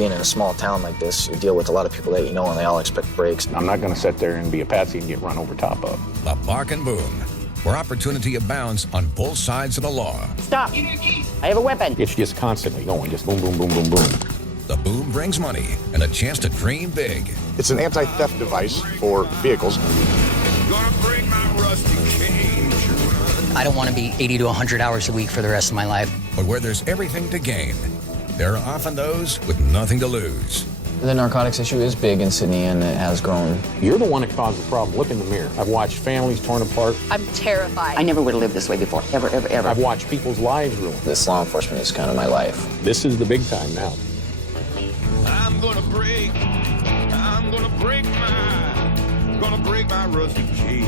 Being in a small town like this, you deal with a lot of people that you know, and they all expect breaks. I'm not going to sit there and be a patsy and get run over top of. The Bark and Boom, where opportunity abounds on both sides of the law. Stop! I have a weapon. It's just constantly going, just boom, boom, boom, boom, boom. The Boom brings money and a chance to dream big. It's an anti-theft device for vehicles. Gonna bring my rusty cage. I don't want to be 80 to 100 hours a week for the rest of my life. But where there's everything to gain, there are often those with nothing to lose. The narcotics issue is big in Sydney, and it has grown. You're the one that caused the problem. Look in the mirror. I've watched families torn apart. I'm terrified. I never would have lived this way before, ever, ever, ever. I've watched people's lives ruined. This law enforcement is kind of my life. This is the big time now. I'm gonna break my rusty cage.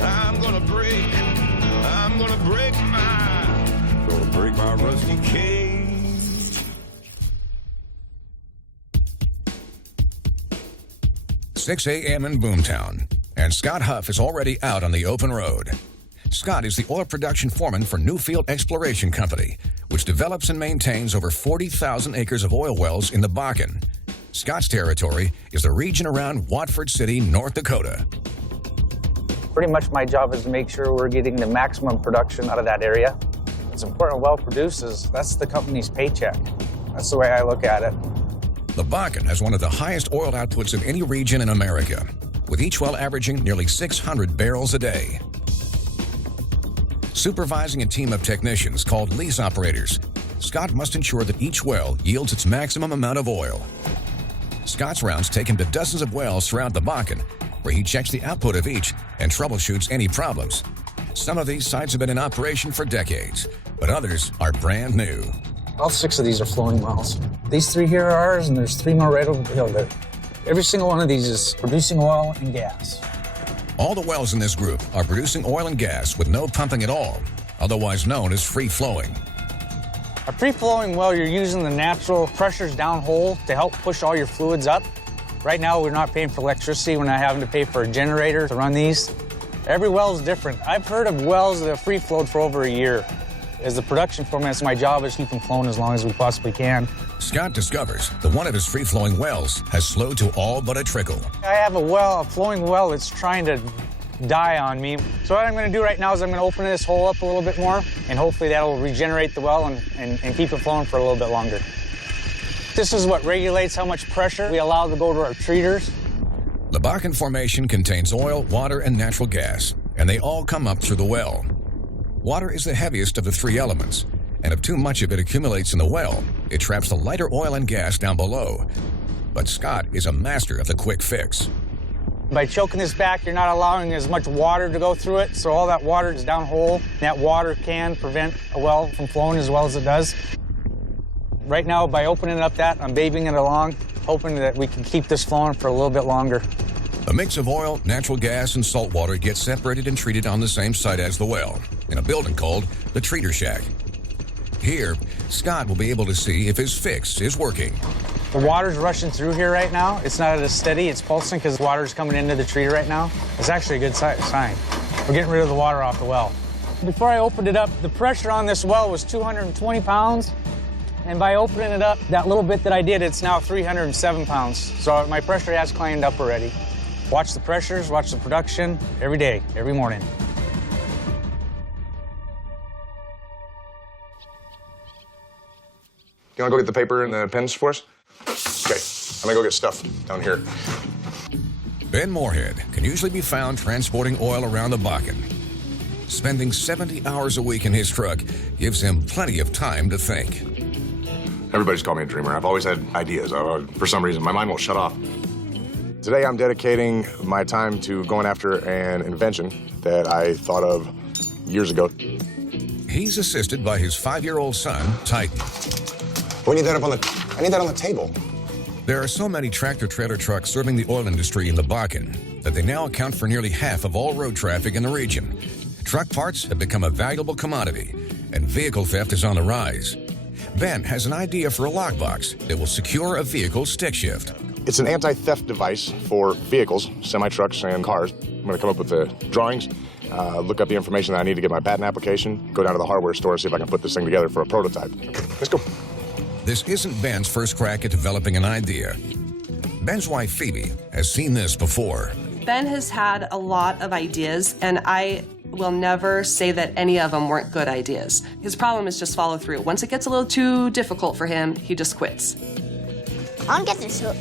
I'm gonna break my rusty cage. Six a.m. in Boomtown, and Scott Huff is already out on the open road. Scott is the oil production foreman for Newfield Exploration Company, which develops and maintains over 40,000 acres of oil wells in the Bakken. Scott's territory is the region around Watford City, North Dakota. Pretty much my job is to make sure we're getting the maximum production out of that area. What's important, well produced, is that's the company's paycheck. That's the way I look at it. The Bakken has one of the highest oil outputs of any region in America, with each well averaging nearly 600 barrels a day. Supervising a team of technicians called lease operators, Scott must ensure that each well yields its maximum amount of oil. Scott's rounds take him to dozens of wells throughout the Bakken, where he checks the output of each and troubleshoots any problems. Some of these sites have been in operation for decades, but others are brand new. All 6 of these are flowing wells. These 3 here are ours, and there's 3 more right over the hill there. Every single one of these is producing oil and gas. All the wells in this group are producing oil and gas with no pumping at all, otherwise known as free-flowing. A free-flowing well, you're using the natural pressures downhole to help push all your fluids up. Right now, we're not paying for electricity. We're not having to pay for a generator to run these. Every well is different. I've heard of wells that have free-flowed for over a year. As the production foreman, it's my job is to keep them flowing as long as we possibly can. Scott discovers that one of his free-flowing wells has slowed to all but a trickle. I have a flowing well that's trying to die on me. So what I'm going to do right now is I'm going to open this hole up a little bit more, and hopefully that'll regenerate the well and keep it flowing for a little bit longer. This is what regulates how much pressure we allow to go to our treaters. The Bakken Formation contains oil, water, and natural gas, and they all come up through the well. Water is the heaviest of the 3 elements, and if too much of it accumulates in the well, it traps the lighter oil and gas down below. But Scott is a master of the quick fix. By choking this back, you're not allowing as much water to go through it, so all that water is downhole. That water can prevent a well from flowing as well as it does. Right now, by opening up that, I'm babying it along, hoping that we can keep this flowing for a little bit longer. A mix of oil, natural gas, and salt water gets separated and treated on the same site as the well, in a building called the Treater Shack. Here, Scott will be able to see if his fix is working. The water's rushing through here right now. It's not as steady, it's pulsing because water's coming into the treater right now. It's actually a good sign. We're getting rid of the water off the well. Before I opened it up, the pressure on this well was 220 pounds. And by opening it up, that little bit that I did, it's now 307 pounds. So my pressure has climbed up already. Watch the pressures, watch the production every day, every morning. You want to go get the paper and the pens for us? Okay, I'm going to go get stuff down here. Ben Moorhead can usually be found transporting oil around the Bakken. Spending 70 hours a week in his truck gives him plenty of time to think. Everybody's called me a dreamer. I've always had ideas. For some reason, my mind won't shut off. Today, I'm dedicating my time to going after an invention that I thought of years ago. He's assisted by his 5-year-old son, Titan. I need that on the table. There are so many tractor-trailer trucks serving the oil industry in the Bakken that they now account for nearly half of all road traffic in the region. Truck parts have become a valuable commodity, and vehicle theft is on the rise. Ben has an idea for a lockbox that will secure a vehicle's stick shift. It's an anti-theft device for vehicles, semi-trucks, and cars. I'm going to come up with the drawings, look up the information that I need to get my patent application, go down to the hardware store, see if I can put this thing together for a prototype. Let's go. This isn't Ben's first crack at developing an idea. Ben's wife, Phoebe, has seen this before. Ben has had a lot of ideas, and I will never say that any of them weren't good ideas. His problem is just follow through. Once it gets a little too difficult for him, he just quits. I'll get this hook.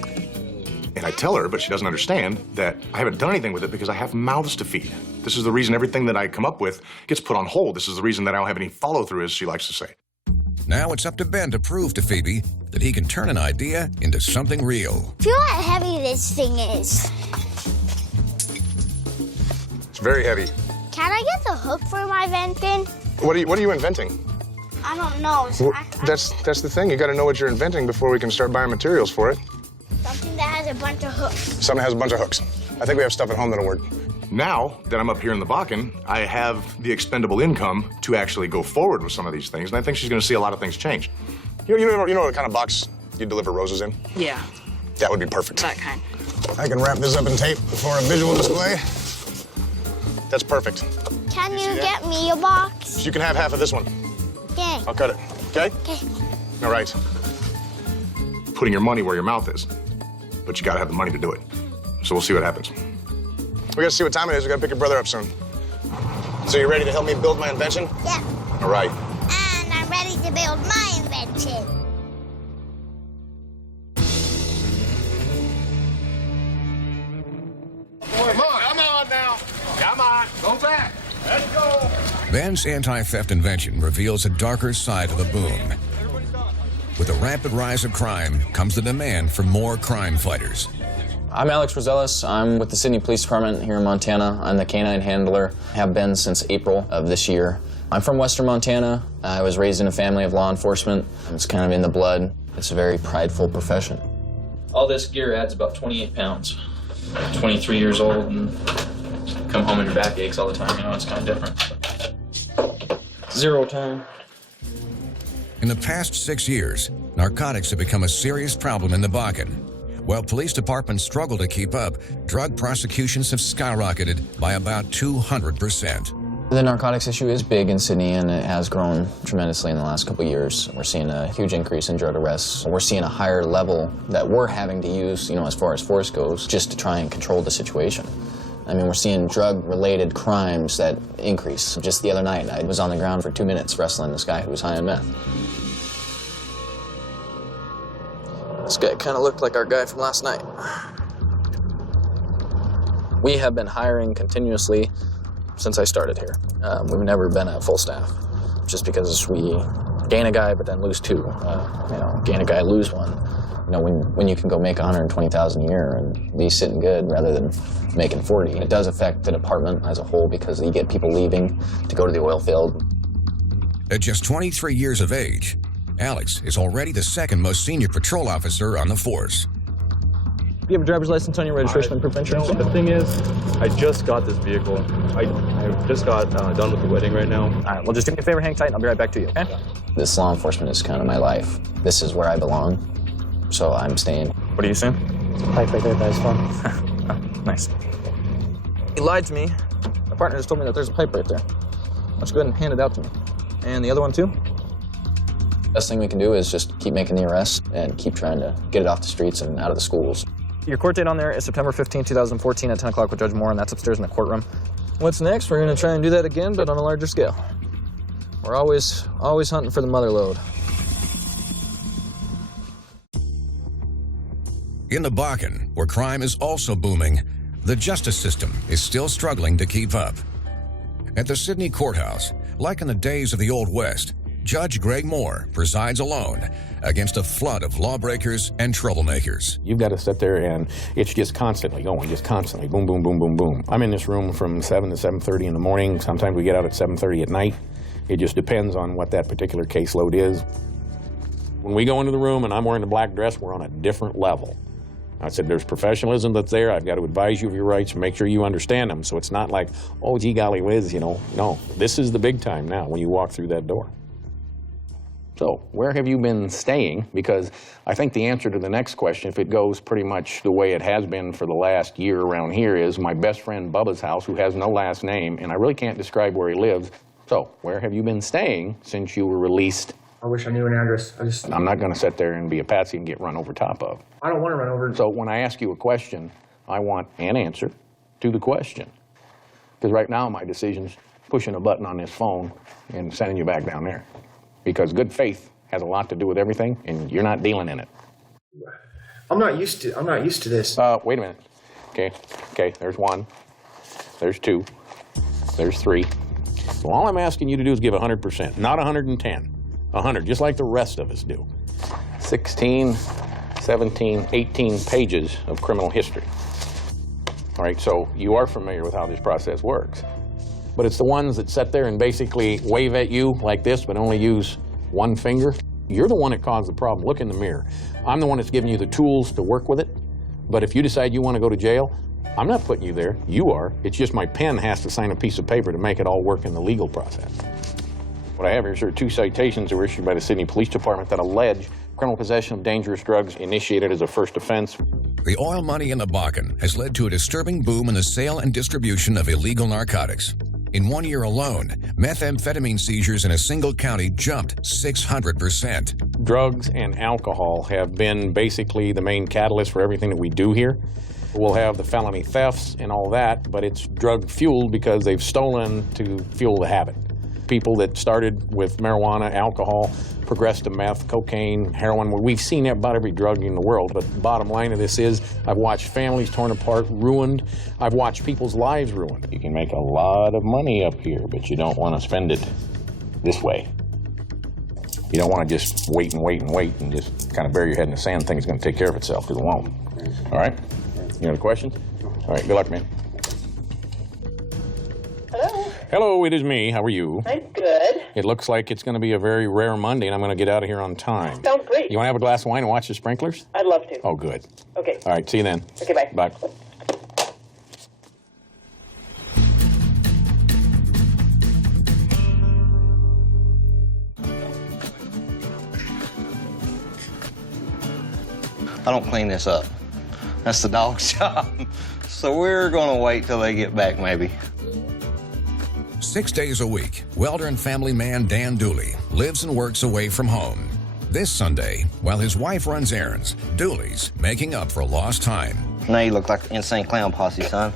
And I tell her, but she doesn't understand, that I haven't done anything with it because I have mouths to feed. This is the reason everything that I come up with gets put on hold. This is the reason that I don't have any follow-through, as she likes to say. Now it's up to Ben to prove to Phoebe that he can turn an idea into something real. Feel how heavy this thing is. It's very heavy. Can I get the hook for my invention? What are you inventing? I don't know. Well, that's the thing. You got to know what you're inventing before we can start buying materials for it. Something that has a bunch of hooks. Something that has a bunch of hooks. I think we have stuff at home that'll work. Now that I'm up here in the Bakken, I have the expendable income to actually go forward with some of these things, and I think she's going to see a lot of things change. You know what kind of box you deliver roses in? Yeah, That would be perfect. that kind. I can wrap this up in tape for a visual display. That's perfect. Can you get me a box? You can have half of this one. Okay. I'll cut it, okay? Okay. All right. Putting your money where your mouth is, but you gotta have the money to do it. So we'll see what happens. We gotta see what time it is. We gotta pick your brother up soon. So you ready to help me build my invention? Yeah. All right. And I'm ready to build my invention. Come on now. Come on. Go back. Let's go. Ben's anti-theft invention reveals a darker side of the boom. With the rapid rise of crime comes the demand for more crime fighters. I'm Alex Rosellis. I'm with the Sydney Police Department here in Montana. I'm the canine handler. Have been since April of this year. I'm from Western Montana. I was raised in a family of law enforcement. It's kind of in the blood. It's a very prideful profession. All this gear adds about 28 pounds. 23 years old and come home and your back aches all the time. You know, it's kind of different. Zero time. In the past 6 years, narcotics have become a serious problem in the Bakken. While police departments struggle to keep up, drug prosecutions have skyrocketed by about 200%. The narcotics issue is big in Sydney, and it has grown tremendously in the last couple of years. We're seeing a huge increase in drug arrests. We're seeing a higher level that we're having to use, as far as force goes, just to try and control the situation. I mean, we're seeing drug-related crimes that increase. Just the other night, I was on the ground for 2 minutes wrestling this guy who was high on meth. This guy kind of looked like our guy from last night. We have been hiring continuously since I started here. We've never been at full staff, just because we gain a guy but then lose two. Gain a guy, lose one. When you can go make $120,000 a year and be sitting good rather than making 40, it does affect the department as a whole because you get people leaving to go to the oil field. At just 23 years of age, Alex is already the second most senior patrol officer on the force. Do you have a driver's license on your registration and proof of insurance? The thing is, I just got this vehicle. I just got done with the wedding right now. All right, well, just do me a favor, hang tight, and I'll be right back to you, okay? This law enforcement is kind of my life. This is where I belong, so I'm staying. What are you saying? It's a pipe right there, that is fun. Nice. He lied to me. My partner just told me that there's a pipe right there. Why don't you go ahead and hand it out to me? And the other one, too? Best thing we can do is just keep making the arrests and keep trying to get it off the streets and out of the schools. Your court date on there is September 15, 2014 at 10 o'clock with Judge Moore, and that's upstairs in the courtroom. What's next? We're going to try and do that again, but on a larger scale. We're always hunting for the mother lode. In the Bakken, where crime is also booming, the justice system is still struggling to keep up. At the Sydney courthouse, like in the days of the Old West, Judge Greg Moore presides alone against a flood of lawbreakers and troublemakers. You've got to sit there and it's just constantly going, just constantly, boom, boom, boom, boom, boom. I'm in this room from 7 to 7:30 in the morning. Sometimes we get out at 7:30 at night. It just depends on what that particular caseload is. When we go into the room and I'm wearing the black dress, we're on a different level. I said, there's professionalism that's there. I've got to advise you of your rights and make sure you understand them. So it's not like, oh, gee golly whiz, No, this is the big time now when you walk through that door. So where have you been staying? Because I think the answer to the next question, if it goes pretty much the way it has been for the last year around here, is my best friend Bubba's house, who has no last name, and I really can't describe where he lives. So where have you been staying since you were released I wish I knew an address. I'm not going to sit there and be a patsy and get run over top of. I don't want to run over. So when I ask you a question, I want an answer to the question. Because right now my decision's pushing a button on this phone and sending you back down there. Because good faith has a lot to do with everything, and you're not dealing in it. I'm not used to this. Wait a minute. Okay, there's 1. There's 2. There's 3. So all I'm asking you to do is give 100%, not 110. 100, just like the rest of us do. 16, 17, 18 pages of criminal history. All right, so you are familiar with how this process works. But it's the ones that sit there and basically wave at you like this, but only use one finger. You're the one that caused the problem. Look in the mirror. I'm the one that's giving you the tools to work with it. But if you decide you want to go to jail, I'm not putting you there. You are. It's just my pen has to sign a piece of paper to make it all work in the legal process. What I have here are 2 citations that were issued by the Sydney Police Department that allege criminal possession of dangerous drugs initiated as a first offense. The oil money in the Bakken has led to a disturbing boom in the sale and distribution of illegal narcotics. In 1 year alone, methamphetamine seizures in a single county jumped 600%. Drugs and alcohol have been basically the main catalyst for everything that we do here. We'll have the felony thefts and all that, but it's drug-fueled because they've stolen to fuel the habit. People that started with marijuana, alcohol, progressed to meth, cocaine, heroin. We've seen about every drug in the world, but the bottom line of this is I've watched families torn apart, ruined. I've watched people's lives ruined. You can make a lot of money up here, but you don't want to spend it this way. You don't want to just wait and just kind of bury your head in the sand and think it's going to take care of itself, because it won't. All right? Any other questions? All right, good luck, man. Hello. Hello, it is me. How are you? I'm good. It looks like it's going to be a very rare Monday, and I'm going to get out of here on time. Sounds great. You want to have a glass of wine and watch the sprinklers? I'd love to. Oh, good. Okay. All right, see you then. Okay, bye. Bye. I don't clean this up. That's the dog's job. So we're gonna wait till they get back, maybe. 6 days a week, welder and family man Dan Dooley lives and works away from home. This Sunday, while his wife runs errands, Dooley's making up for lost time. Now you look like the insane clown posse, son.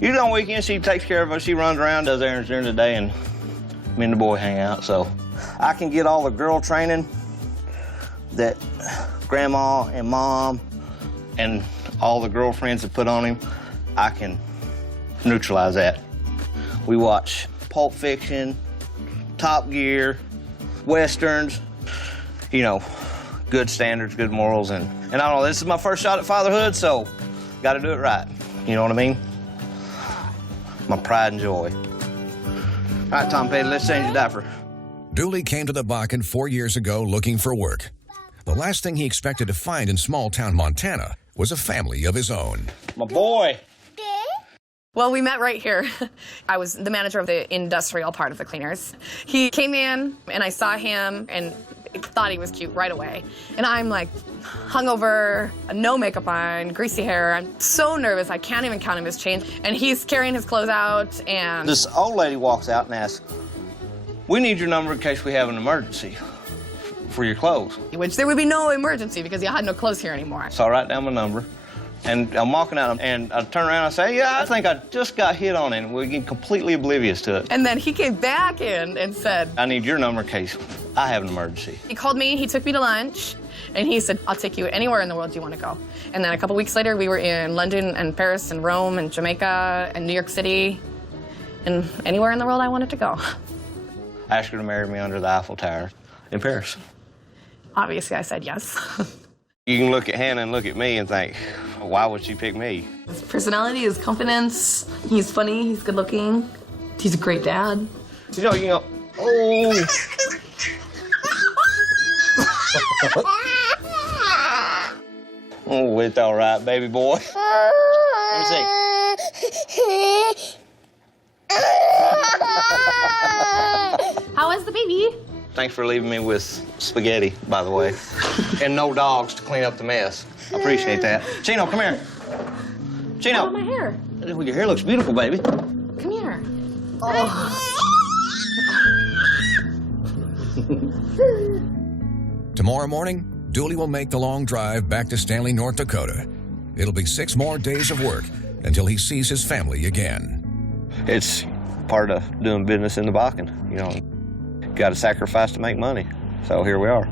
Usually on weekends, she takes care of us. She runs around, does errands during the day, and me and the boy hang out. So I can get all the girl training that Grandma and Mom and all the girlfriends have put on him. I can neutralize that. We watch Pulp Fiction, Top Gear, Westerns, you know, good standards, good morals, and I don't know, this is my first shot at fatherhood, so gotta do it right. You know what I mean? My pride and joy. All right, Tom Petty, let's change the diaper. Dooley came to the Bakken 4 years ago looking for work. The last thing he expected to find in small-town Montana was a family of his own. My boy. Well, we met right here. I was the manager of the industrial part of the cleaners. He came in, and I saw him, and thought he was cute right away. And I'm like, hungover, no makeup on, greasy hair. I'm so nervous, I can't even count him his change. And he's carrying his clothes out, and... This old lady walks out and asks, "We need your number in case we have an emergency for your clothes." Which there would be no emergency because I had no clothes here anymore. So I write down my number, and I'm walking out, and I turn around and I say, "Yeah, I think I just got hit on," and we get completely oblivious to it. And then he came back in and said, "I need your number in case I have an emergency." He called me, he took me to lunch, and he said, "I'll take you anywhere in the world you want to go." And then a couple weeks later, we were in London and Paris and Rome and Jamaica and New York City, and anywhere in the world I wanted to go. I asked her to marry me under the Eiffel Tower in Paris. Obviously, I said yes. You can look at Hannah and look at me and think, why would she pick me? His personality, his confidence, he's funny, he's good looking, he's a great dad. You know, oh. Oh, it's all right, baby boy. Let me see. How is the baby? Thanks for leaving me with spaghetti, by the way. And no dogs to clean up the mess. I appreciate that. Chino, come here. Chino. Oh, my hair. Your hair looks beautiful, baby. Come here. Oh. Tomorrow morning, Dooley will make the long drive back to Stanley, North Dakota. It'll be 6 more days of work until he sees his family again. It's part of doing business in the Bakken. You know, got to sacrifice to make money. So here we are.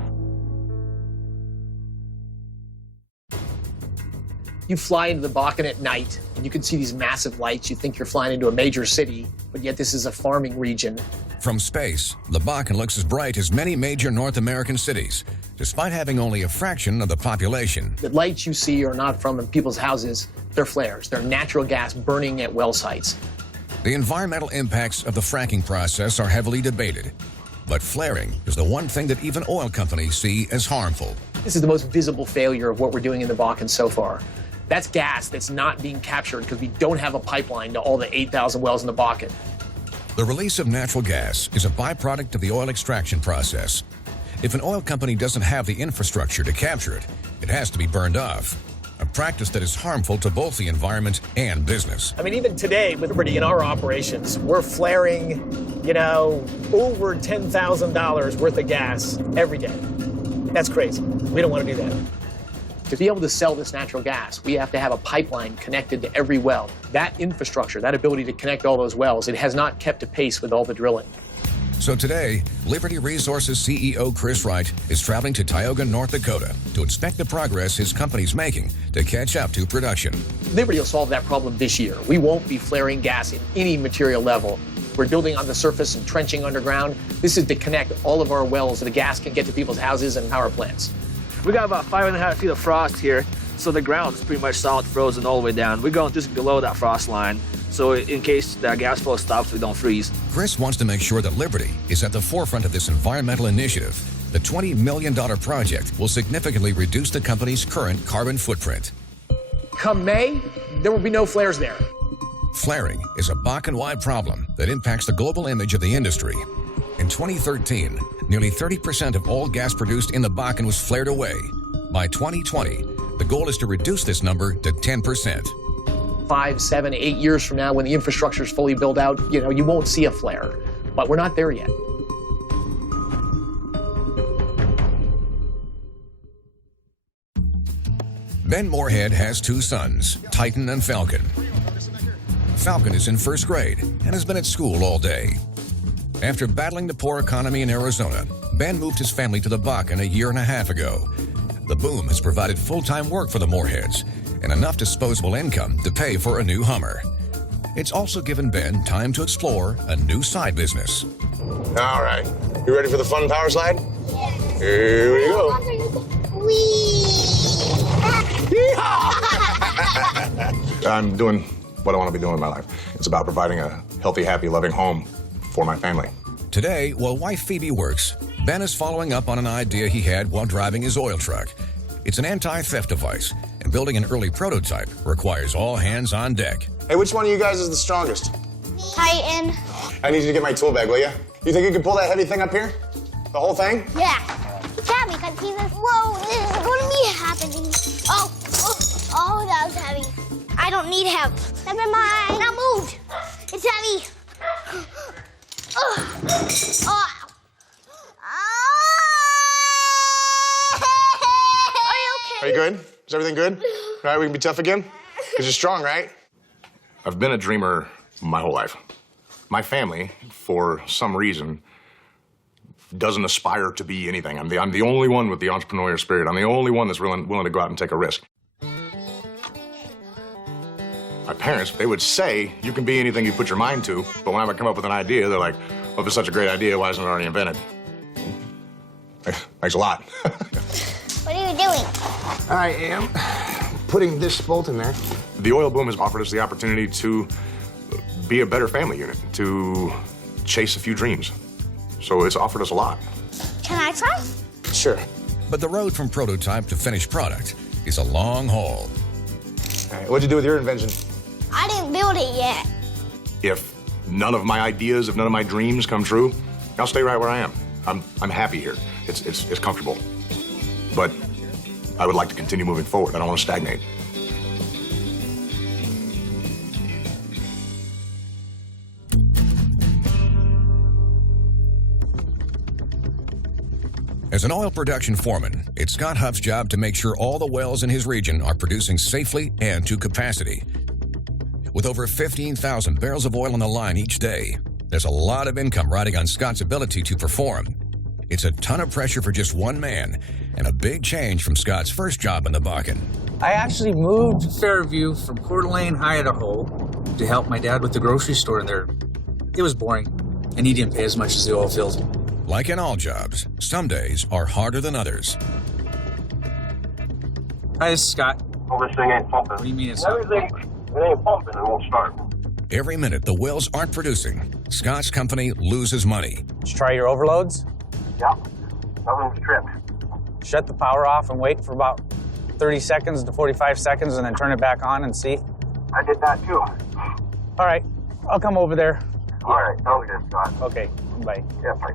You fly into the Bakken at night, and you can see these massive lights. You think you're flying into a major city, but yet this is a farming region. From space, the Bakken looks as bright as many major North American cities, despite having only a fraction of the population. The lights you see are not from people's houses. They're flares. They're natural gas burning at well sites. The environmental impacts of the fracking process are heavily debated, but flaring is the one thing that even oil companies see as harmful. This is the most visible failure of what we're doing in the Bakken so far. That's gas that's not being captured because we don't have a pipeline to all the 8,000 wells in the Bakken. The release of natural gas is a byproduct of the oil extraction process. If an oil company doesn't have the infrastructure to capture it, it has to be burned off, a practice that is harmful to both the environment and business. I mean, even today, with Liberty in our operations, we're flaring, over $10,000 worth of gas every day. That's crazy. We don't want to do that. To be able to sell this natural gas, we have to have a pipeline connected to every well. That infrastructure, that ability to connect all those wells, it has not kept a pace with all the drilling. So today, Liberty Resources CEO Chris Wright is traveling to Tioga, North Dakota to inspect the progress his company's making to catch up to production. Liberty will solve that problem this year. We won't be flaring gas at any material level. We're building on the surface and trenching underground. This is to connect all of our wells so the gas can get to people's houses and power plants. We got about 5.5 feet of frost here, so the ground is pretty much solid frozen all the way down. We're going just below that frost line, so in case the gas flow stops, we don't freeze. Chris wants to make sure that Liberty is at the forefront of this environmental initiative. The $20 million project will significantly reduce the company's current carbon footprint. Come May, there will be no flares there. Flaring is a Bakken-wide problem that impacts the global image of the industry. In 2013, nearly 30% of all gas produced in the Bakken was flared away. By 2020, the goal is to reduce this number to 10%. 5, 7, 8 years from now, when the infrastructure is fully built out, you won't see a flare. But we're not there yet. Ben Moorhead has 2 sons, Titan and Falcon. Falcon is in 1st grade and has been at school all day. After battling the poor economy in Arizona, Ben moved his family to the Bakken a year and a half ago. The boom has provided full-time work for the Moorheads and enough disposable income to pay for a new Hummer. It's also given Ben time to explore a new side business. All right. You ready for the fun power slide? Yeah. Here we go. I'm doing what I want to be doing in my life. It's about providing a healthy, happy, loving home for my family. Today, while wife Phoebe works, Ben is following up on an idea he had while driving his oil truck. It's an anti-theft device, and building an early prototype requires all hands on deck. Hey, which one of you guys is the strongest? Titan. I need you to get my tool bag, will you? You think you can pull that heavy thing up here? The whole thing? Yeah. Yeah, because he was, whoa, this is going to be happening. Oh, that was heavy. I don't need help. Never mind. Now move. It's heavy. Are you good? Is everything good? All right, we can be tough again? Because you're strong, right? I've been a dreamer my whole life. My family, for some reason, doesn't aspire to be anything. I'm the only one with the entrepreneurial spirit. I'm the only one that's willing to go out and take a risk. My parents, they would say, you can be anything you put your mind to, but when I would come up with an idea, they're like, well, if it's such a great idea, why isn't it already invented? Thanks a lot. What are you doing? I am putting this bolt in there. The oil boom has offered us the opportunity to be a better family unit, to chase a few dreams. So it's offered us a lot. Can I try? Sure. But the road from prototype to finished product is a long haul. All right, what'd you do with your invention? I didn't build it yet. If none of my ideas, if none of my dreams come true, I'll stay right where I am. I'm happy here. It's comfortable. But I would like to continue moving forward. I don't want to stagnate. As an oil production foreman, it's Scott Huff's job to make sure all the wells in his region are producing safely and to capacity. With over 15,000 barrels of oil on the line each day, there's a lot of income riding on Scott's ability to perform. It's a ton of pressure for just one man, and a big change from Scott's first job in the Bakken. I actually moved to Fairview from Coeur d'Alene, Idaho, to help my dad with the grocery store in there. It was boring, and he didn't pay as much as the oil field. Like in all jobs, some days are harder than others. Hi, this is Scott. Well, this thing ain't pumping. What do you mean it's not? It ain't pumping, it won't start. Every minute the wells aren't producing, Scott's company loses money. Did you try your overloads? Yeah, nothing's tripped. Shut the power off and wait for about 30 seconds to 45 seconds and then turn it back on and see? I did that too. All right, I'll come over there. All right, sounds good, Scott. Okay, bye. Yeah, bye.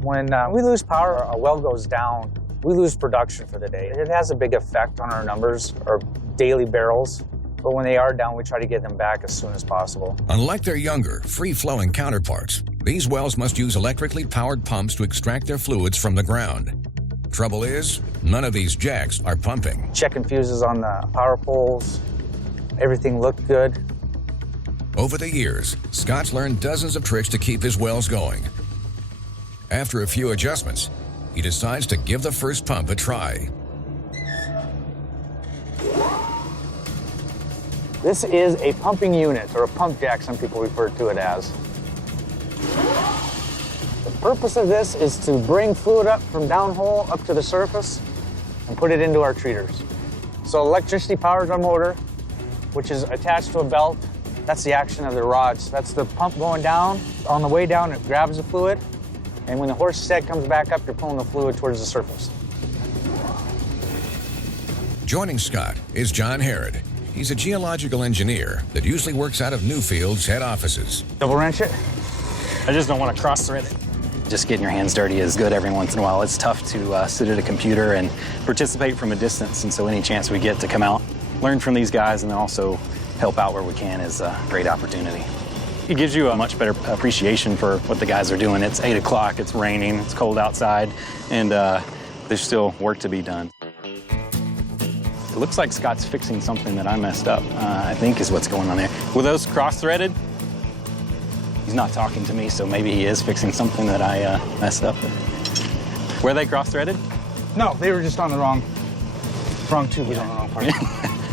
When we lose power, our well goes down, we lose production for the day. It has a big effect on our numbers, our daily barrels. But when they are down, we try to get them back as soon as possible. Unlike their younger, free-flowing counterparts, these wells must use electrically powered pumps to extract their fluids from the ground. Trouble is, none of these jacks are pumping. Checking fuses on the power poles. Everything looked good. Over the years, Scott's learned dozens of tricks to keep his wells going. After a few adjustments, he decides to give the first pump a try. This is a pumping unit, or a pump jack, some people refer to it as. The purpose of this is to bring fluid up from downhole up to the surface and put it into our treaters. So electricity powers our motor, which is attached to a belt. That's the action of the rods. That's the pump going down. On the way down, it grabs the fluid, and when the horse's head comes back up, you're pulling the fluid towards the surface. Joining Scott is John Harrod. He's a geological engineer that usually works out of Newfield's head offices. Double wrench it. I just don't want to cross-thread it. Just getting your hands dirty is good every once in a while. It's tough to sit at a computer and participate from a distance, and so any chance we get to come out, learn from these guys, and also help out where we can is a great opportunity. It gives you a much better appreciation for what the guys are doing. It's 8 o'clock, it's raining, it's cold outside, and there's still work to be done. It looks like Scott's fixing something that I messed up, I think is what's going on there. Were those cross-threaded? He's not talking to me, so maybe he is fixing something that I messed up with. Were they cross-threaded? No, they were just on the wrong tube was on the wrong part.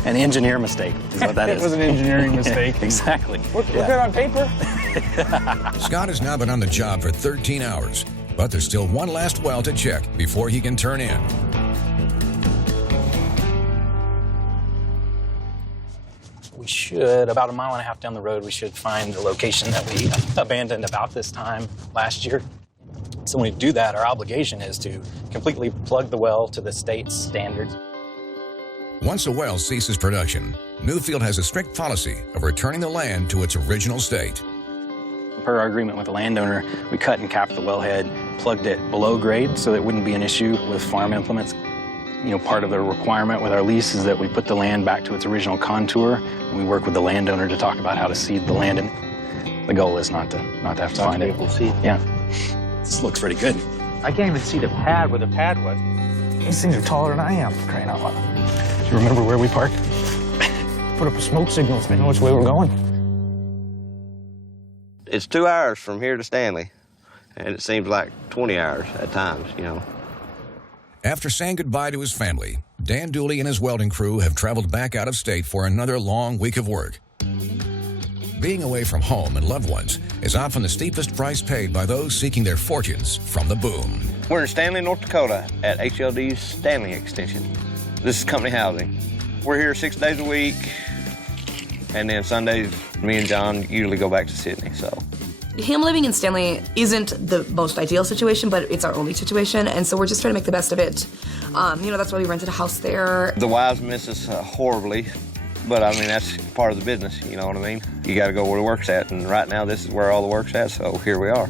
An engineer mistake is what that is. It was an engineering mistake. Exactly. Look good on paper. Scott has now been on the job for 13 hours, but there's still one last well to check before he can turn in. We should, about 1.5 miles down the road, we should find the location that we abandoned about this time last year. So when we do that, our obligation is to completely plug the well to the state's standards. Once a well ceases production, Newfield has a strict policy of returning the land to its original state. Per our agreement with the landowner, we cut and capped the wellhead, plugged it below grade so that it wouldn't be an issue with farm implements. You know, part of the requirement with our lease is that we put the land back to its original contour, and we work with the landowner to talk about how to seed the land. And the goal is not to have to find it. Seed. Yeah. This looks pretty good. I can't even see the pad where the pad was. These things are taller than I am, for crying out loud. Do you remember where we parked? Put up a smoke signal so they know which way we're going. It's 2 hours from here to Stanley, and it seems like 20 hours at times, you know. After saying goodbye to his family, Dan Dooley and his welding crew have traveled back out of state for another long week of work. Being away from home and loved ones is often the steepest price paid by those seeking their fortunes from the boom. We're in Stanley, North Dakota at HLD's Stanley Extension. This is company housing. We're here 6 days a week, and then Sundays, me and John usually go back to Sydney, so. Him living in Stanley isn't the most ideal situation, but it's our only situation, and so we're just trying to make the best of it. You know, that's why we rented a house there. The wives miss us horribly, but I mean, that's part of the business, you know what I mean? You gotta go where the work's at, and right now this is where all the work's at, so here we are.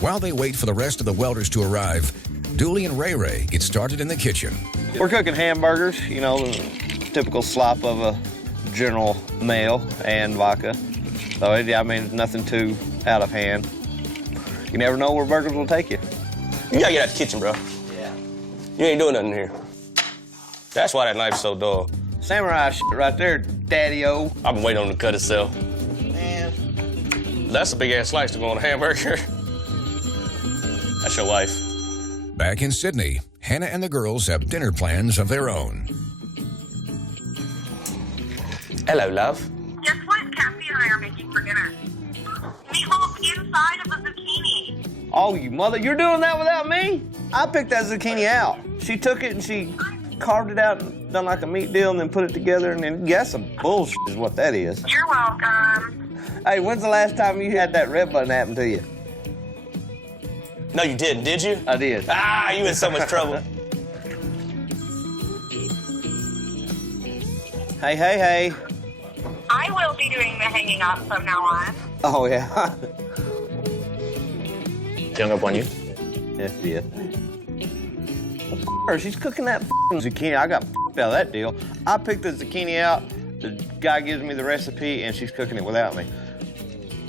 While they wait for the rest of the welders to arrive, Dooley and Ray get started in the kitchen. We're cooking hamburgers, you know, the typical slop of a general male and vodka. So, I mean, it's nothing too out of hand. You never know where burgers will take you. You gotta get out the kitchen, bro. Yeah. You ain't doing nothing here. That's why that knife's so dull. Samurai shit right there, daddy-o. I've been waiting on it to cut itself. Man. That's a big-ass slice to go on a hamburger. That's your wife. Back in Sydney, Hannah and the girls have dinner plans of their own. Hello, love. Guess what Cassie and I are making for dinner? Meatloaf inside of a zucchini. Oh, you mother, you're doing that without me? I picked that zucchini out. She took it and she carved it out and done like a meat deal and then put it together and then, yeah, some bullshit is what that is. You're welcome. Hey, when's the last time you had that red button happen to you? No, you didn't, did you? I did. Ah, you in so much trouble. Hey, hey, hey. I will be doing the hanging up from now on. Oh, yeah. Hung up on you? Yes, yeah. Well, she's cooking that zucchini. I got out of that deal. I picked the zucchini out. The guy gives me the recipe, and she's cooking it without me.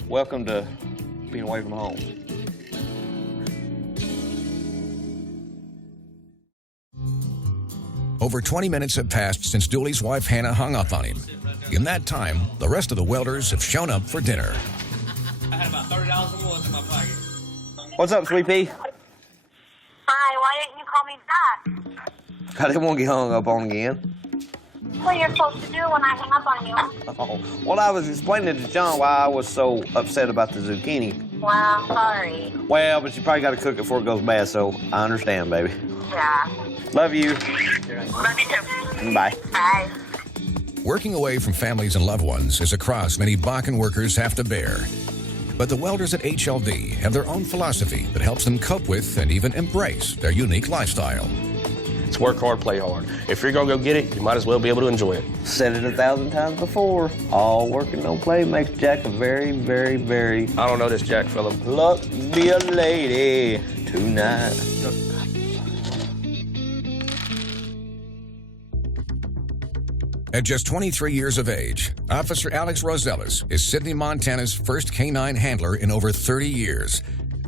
Welcome to being away from home. Over 20 minutes have passed since Dooley's wife Hannah hung up on him. In that time, the rest of the welders have shown up for dinner. I had about $30 of bullets in my pocket. What's up, Sweet Pea? Hi, why didn't you call me back? I didn't want to get hung up on again. What you're supposed to do when I hang up on you? Oh, well, I was explaining to John why I was so upset about the zucchini. Well, sorry. Well, but you probably got to cook it before it goes bad, so I understand, baby. Yeah. Love you. Love you too. Bye. Bye. Working away from families and loved ones is a cross many Bakken workers have to bear. But the welders at HLD have their own philosophy that helps them cope with and even embrace their unique lifestyle. It's work hard, play hard. If you're gonna go get it, you might as well be able to enjoy it. Said it 1,000 times before. All work and no play makes Jack a very, very, very... I don't know this Jack fella. Luck be a lady tonight. At just 23 years of age, Officer Alex Rosales is Sydney, Montana's first canine handler in over 30 years.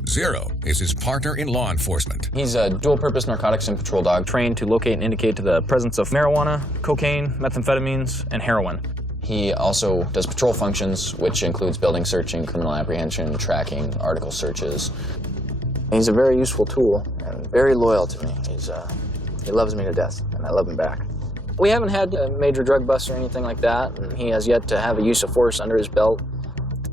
Zero is his partner in law enforcement. He's a dual-purpose narcotics and patrol dog trained to locate and indicate to the presence of marijuana, cocaine, methamphetamines, and heroin. He also does patrol functions, which includes building searching, criminal apprehension, tracking, article searches. He's a very useful tool and very loyal to me. He loves me to death, and I love him back. We haven't had a major drug bust or anything like that, and he has yet to have a use of force under his belt.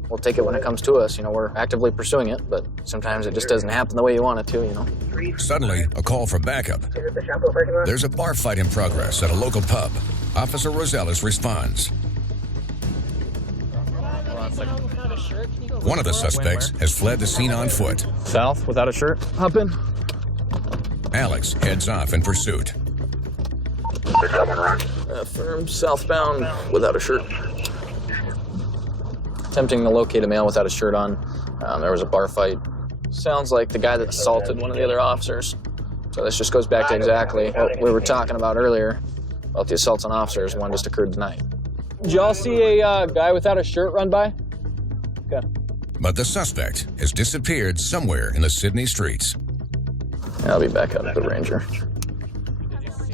We'll take it when it comes to us. You know, we're actively pursuing it, but sometimes it just doesn't happen the way you want it to, you know. Suddenly, a call for backup. There's a bar fight in progress at a local pub. Officer Rosales responds. One of the suspects has fled the scene on foot. South, without a shirt. Hop in. Alex heads off in pursuit. Firm southbound without a shirt. Attempting to locate a male without a shirt on. There was a bar fight. Sounds like the guy that assaulted one of the other officers. So this just goes back to exactly what we were talking about earlier about the assaults on officers. One just occurred tonight. Did y'all see a guy without a shirt run by? Okay. But the suspect has disappeared somewhere in the Sydney streets. I'll be back up at the Ranger.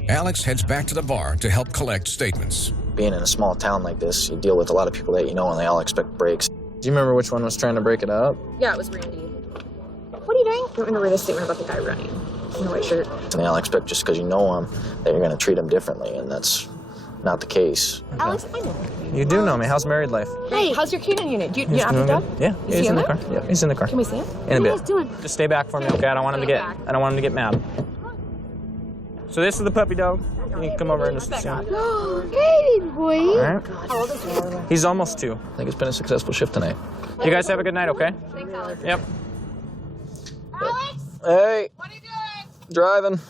Alex heads back to the bar to help collect statements. Being in a small town like this, you deal with a lot of people that you know and they all expect breaks. Do you remember which one was trying to break it up? Yeah, it was Randy. What are you doing? I want to read a statement about the guy running in the white shirt. And they all expect just because you know him that you're going to treat him differently, and that's not the case. Alex, I know. You do know me. How's married life? Hey, how's your canine unit? Do you have the dog? Yeah, Is he he's in the there? car. Yeah, he's in the car. Can we see him? In a What are you bit. guys doing? Just stay back for me, okay? I don't want him to get mad. So this is the puppy dog. You can come over and just see him. Hey, boy. All right. How old is he? He's almost 2. I think it's been a successful shift tonight. You guys have a good night, okay? Thanks, Alex. Yep. Alex? Hey. What are you doing? Driving.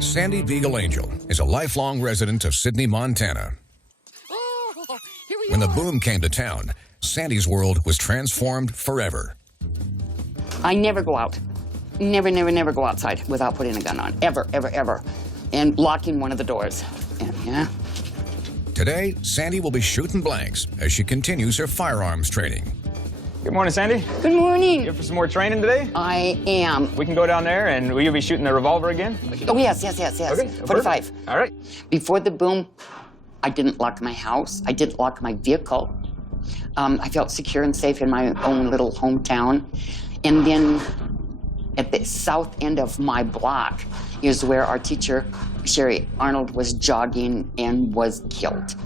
Sandy Beagle Angel is a lifelong resident of Sydney, Montana. When the boom came to town, Sandy's world was transformed forever. I never go out. Never go outside without putting a gun on. Ever. And locking one of the doors. Yeah. Today, Sandy will be shooting blanks as she continues her firearms training. Good morning, Sandy. Good morning. You here for some more training today? I am. We can go down there, and will you be shooting the revolver again? Oh, yes. Okay, 45. All right. Before the boom, I didn't lock my house. I didn't lock my vehicle. I felt secure and safe in my own little hometown. And then at the south end of my block is where our teacher, Sherry Arnold, was jogging and was killed.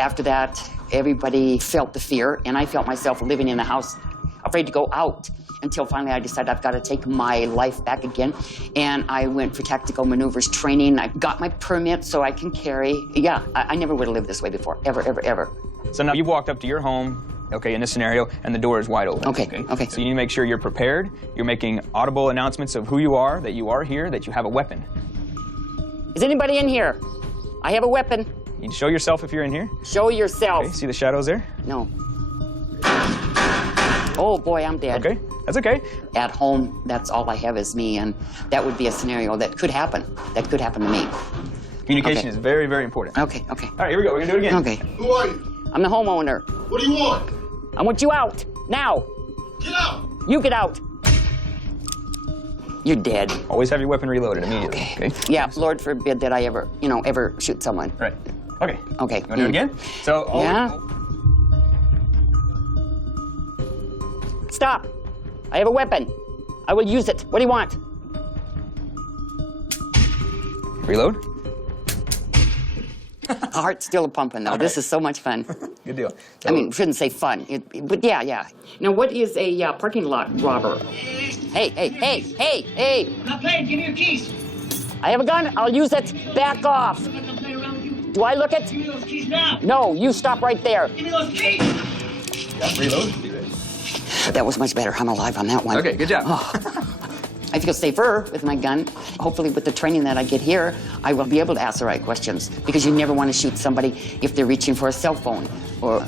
After that, everybody felt the fear, and I felt myself living in a house, afraid to go out, until finally I decided I've got to take my life back again. And I went for tactical maneuvers training. I got my permit so I can carry. Yeah, I never would have lived this way before, ever, ever, ever. So now you've walked up to your home, okay, in this scenario, and the door is wide open. Okay. So you need to make sure you're prepared. You're making audible announcements of who you are, that you are here, that you have a weapon. Is anybody in here? I have a weapon. You need to show yourself if you're in here. Show yourself. Okay, see the shadows there? No. Oh, boy, I'm dead. Okay, that's okay. At home, that's all I have is me, and that would be a scenario that could happen. That could happen to me. Communication is very, very important. Okay. All right, here we go. We're gonna do it again. Okay. Who are you? I'm the homeowner. What do you want? I want you out, now. Get out. You get out. You're dead. Always have your weapon reloaded immediately. Okay. Yeah, Lord forbid that I ever shoot someone. Right. Okay. Okay. You wanna do it again? So, yeah. Stop. I have a weapon. I will use it. What do you want? Reload. My heart's still pumping, though. Okay. This is so much fun. Good deal. I mean, shouldn't say fun, but yeah. Now, what is a parking lot robber? Hey. I'm not playing. Give me your keys. I have a gun. I'll use it. Back off. I'm not gonna play around with you. Do I look it? Give me those keys now. No, you stop right there. Give me those keys. Yeah, reload. That was much better. I'm alive on that one. Okay, good job. I feel safer with my gun. Hopefully, with the training that I get here, I will be able to ask the right questions, because you never want to shoot somebody if they're reaching for a cell phone or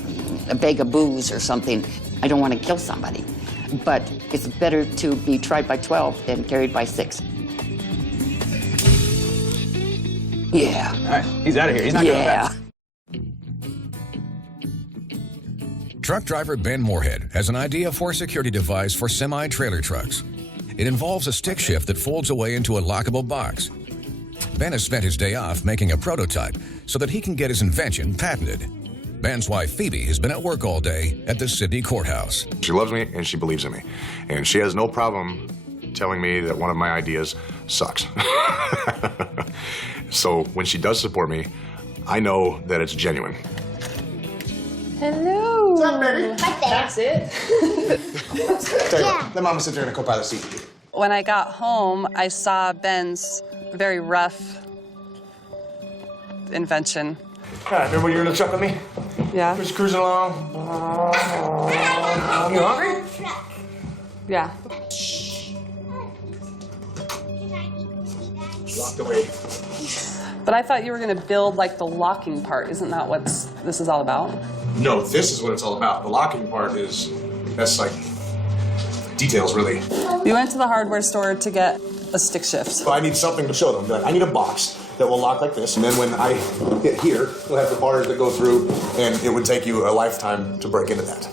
a bag of booze or something. I don't want to kill somebody. But it's better to be tried by 12 than carried by 6. Yeah. All right, he's out of here. He's not coming back. Truck driver Ben Moorhead has an idea for a security device for semi-trailer trucks. It involves a stick shift that folds away into a lockable box. Ben has spent his day off making a prototype so that he can get his invention patented. Ben's wife, Phoebe, has been at work all day at the Sydney courthouse. She loves me and she believes in me. And she has no problem telling me that one of my ideas sucks. So when she does support me, I know that it's genuine. Hello. What's up, baby? That's it. Tell you what, let Mama sit there in the co-pilot seat. When I got home, I saw Ben's very rough invention. Right, remember when you were in the truck with me? Yeah. Just cruising along. You hungry? Yeah. Locked away. But I thought you were going to build like the locking part. Isn't that what this is all about? No, this is what it's all about. The locking part that's like details, really. We went to the hardware store to get a stick shift. So I need something to show them. Like, I need a box that will lock like this, and then when I hit here, we'll have the bars that go through, and it would take you a lifetime to break into that.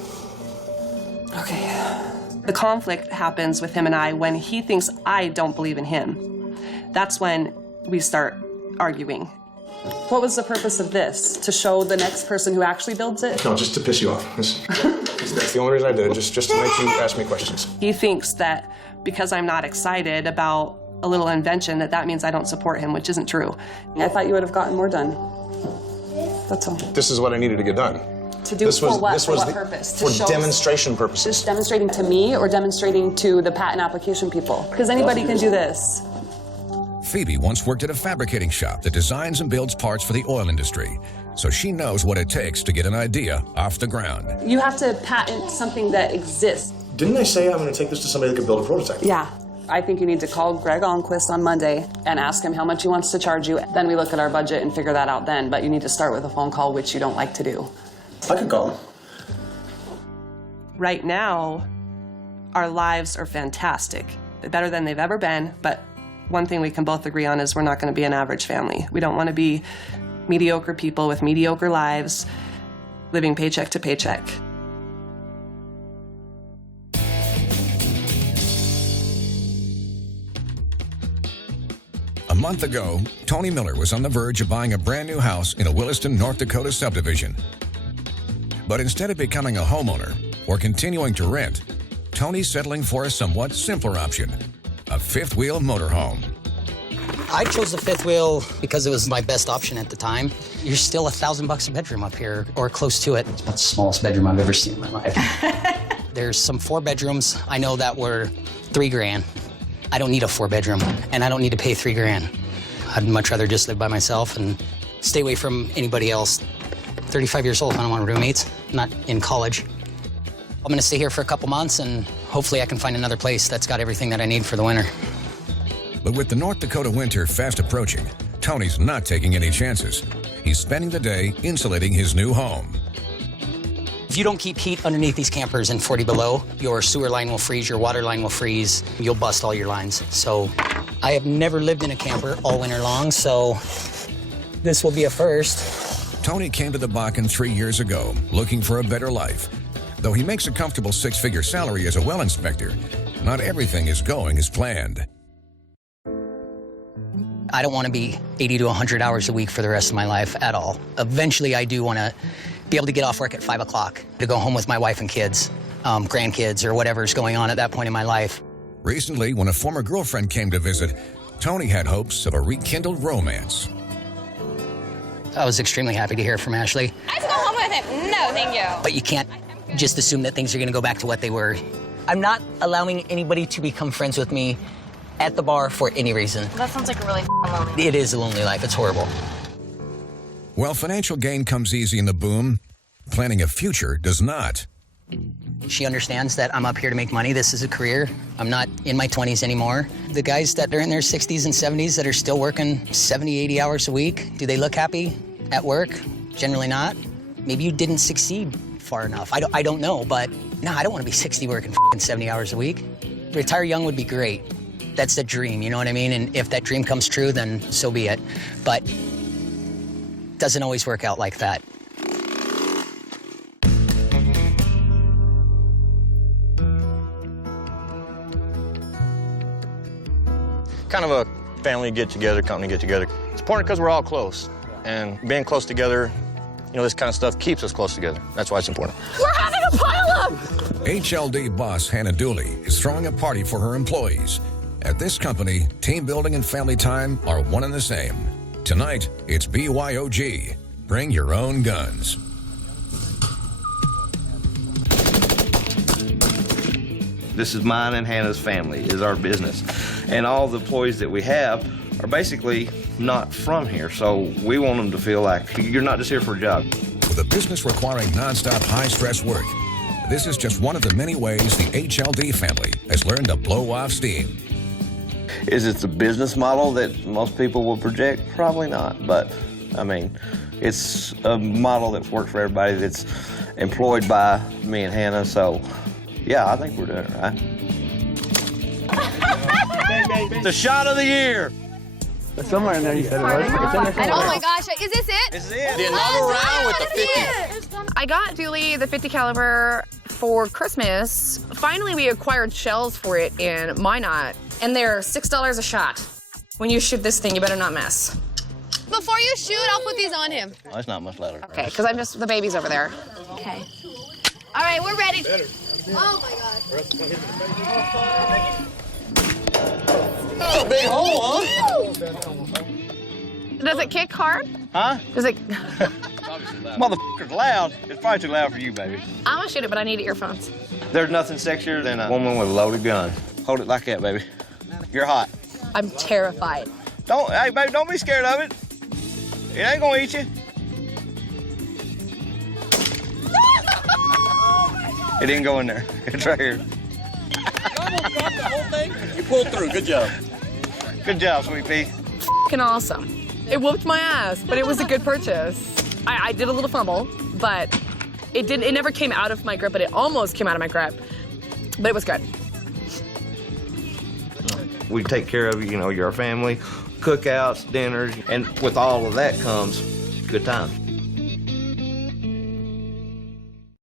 Okay. The conflict happens with him and I when he thinks I don't believe in him. That's when we start arguing. What was the purpose of this? To show the next person who actually builds it? No, just to piss you off. That's the only reason I did it, just to make you ask me questions. He thinks that because I'm not excited about a little invention, that means I don't support him, which isn't true. I thought you would have gotten more done. That's all. This is what I needed to get done. To do for what? For what purpose? For demonstration purposes. Just demonstrating to me or demonstrating to the patent application people? Because anybody can do this. Phoebe once worked at a fabricating shop that designs and builds parts for the oil industry, so she knows what it takes to get an idea off the ground. You have to patent something that exists. Didn't I say I'm going to take this to somebody that can build a prototype? Yeah. I think you need to call Greg Onquist on Monday and ask him how much he wants to charge you. Then we look at our budget and figure that out then, but you need to start with a phone call, which you don't like to do. I can call him. Right now, our lives are fantastic. They're better than they've ever been, but one thing we can both agree on is we're not going to be an average family. We don't want to be mediocre people with mediocre lives, living paycheck to paycheck. month ago, Tony Miller was on the verge of buying a brand new house in a Williston, North Dakota subdivision. But instead of becoming a homeowner or continuing to rent, Tony's settling for a somewhat simpler option, a fifth-wheel motorhome. I chose the fifth wheel because it was my best option at the time. You're still $1,000 a bedroom up here, or close to it. It's about the smallest bedroom I've ever seen in my life. There's some 4 bedrooms I know that were $3,000. I don't need a 4-bedroom, and I don't need to pay $3,000. I'd much rather just live by myself and stay away from anybody else. 35 years old, I don't want roommates, not in college. I'm gonna stay here for a couple months, and hopefully I can find another place that's got everything that I need for the winter. But with the North Dakota winter fast approaching, Tony's not taking any chances. He's spending the day insulating his new home. If you don't keep heat underneath these campers in 40 below, your sewer line will freeze, your water line will freeze, you'll bust all your lines. So I have never lived in a camper all winter long, so this will be a first. Tony came to the Bakken 3 years ago, looking for a better life. Though he makes a comfortable 6-figure salary as a well inspector, not everything is going as planned. I don't want to be 80 to 100 hours a week for the rest of my life at all. Eventually, I do want to be able to get off work at 5 o'clock to go home with my wife and kids, grandkids, or whatever's going on at that point in my life. Recently, when a former girlfriend came to visit, Tony had hopes of a rekindled romance. I was extremely happy to hear from Ashley. I have to go home with him. No, thank you. But you can't just assume that things are going to go back to what they were. I'm not allowing anybody to become friends with me at the bar for any reason. That sounds like a really lonely. It is a lonely life. It's horrible. While financial gain comes easy in the boom, planning a future does not. She understands that I'm up here to make money. This is a career. I'm not in my 20s anymore. The guys that are in their 60s and 70s that are still working 70, 80 hours a week, do they look happy at work? Generally not. Maybe you didn't succeed far enough. I don't know, but no, I don't want to be 60 working 70 hours a week. Retire young would be great. That's the dream, you know what I mean? And if that dream comes true, then so be it. But it doesn't always work out like that. Kind of a family get-together, company get-together. It's important because we're all close. And being close together, you know, this kind of stuff keeps us close together. That's why it's important. We're having a pile-up! HLD boss Hannah Dooley is throwing a party for her employees. At this company, team building and family time are one and the same. Tonight, it's BYOG. Bring your own guns. This is mine and Hannah's family, is our business. And all the employees that we have are basically not from here, so we want them to feel like you're not just here for a job. With a business requiring nonstop high-stress work, this is just one of the many ways the HLD family has learned to blow off steam. Is it the business model that most people will project? Probably not, but I mean, it's a model that's worked for everybody that's employed by me and Hannah, so yeah, I think we're doing it right. The shot of the year. Somewhere in there you said it was. Oh my gosh, is this it? This is it. The another round with the 50. I got Dooley the 50 caliber for Christmas. Finally, we acquired shells for it in Minot, and they're $6 a shot. When you shoot this thing, you better not miss. Before you shoot, I'll put these on him. Oh, it's not much louder. Okay, because I'm just, the baby's over there. Okay. All right, we're ready. Oh my gosh. Oh, big hole, huh? Does it kick hard? Huh? Does it? Motherfucker's loud. It's probably too loud for you, baby. I'm gonna shoot it, but I need earphones. There's nothing sexier than a woman with a loaded gun. Hold it like that, baby. You're hot. I'm terrified. Hey, baby, don't be scared of it. It ain't gonna eat you. It didn't go in there. It's right here. You pulled through. Good job. Good job, Sweet Pea. F***ing awesome. It whooped my ass, but it was a good purchase. I did a little fumble, but it never came out of my grip, but it almost came out of my grip. But it was good. We take care of you, you know, your family, cookouts, dinners, and with all of that comes good times.